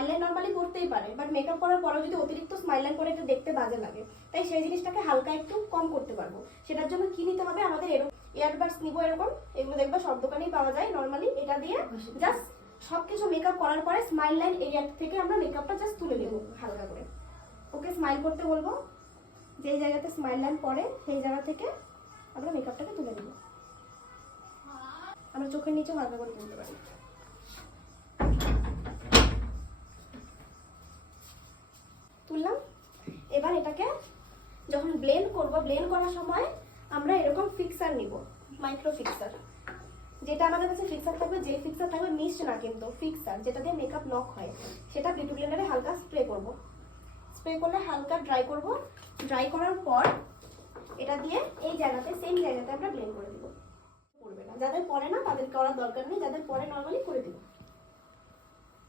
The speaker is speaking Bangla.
স্মাইল লাইন নর্মালি করতেই পারে, বাট মেকআপ করার পরেও যদি অতিরিক্ত স্মাইল লাইন করে এটা দেখতে বাজে লাগে, তাই সেই জিনিসটাকে হালকা একটু কম করতে পারবো। সেটার জন্য কি নিতে হবে, আমাদের এরকম ইয়ারবাডস নিবো, এরকম এগুলো দেখবে সব দোকানেই পাওয়া যায় নর্মালি। এটা দিয়ে জাস্ট সবকিছু মেকআপ করার পরে স্মাইল লাইন এরিয়া থেকে আমরা মেকআপটা জাস্ট তুলে নেবো হালকা করে। ওকে স্মাইল করতে বলবো, যেই জায়গাতে স্মাইল লাইন পড়ে সেই জায়গা থেকে আমরা মেকআপটাকে তুলে নেব। আমরা চোখের নিচেও হালকা করে তুলতে পারি। তুললাম। এবার এটাকে যখন ব্লেন্ড করব, ব্লেন্ড করার সময় আমরা এরকম ফিক্সার নিব, মাইক্রো ফিক্সার। যেটা আমাদের কাছে ফিক্সার থাকবে, যে ফিক্সার থাকবে মিস্ট না কিন্তু ফিক্সার, যেটা দিয়ে মেকআপ লক হয়, সেটা বিউটি ব্লেন্ডারে হালকা স্প্রে করব। স্প্রে করলে হালকা ড্রাই করব। ড্রাই করার পর এটা দিয়ে এই জায়গাতে, সেম জায়গাতে আমরা ব্লেন্ড করে দিব। করবে না, যাদের পরে না তাদের করার দরকার নেই, যাদের পরে নর্মালি করে দিব।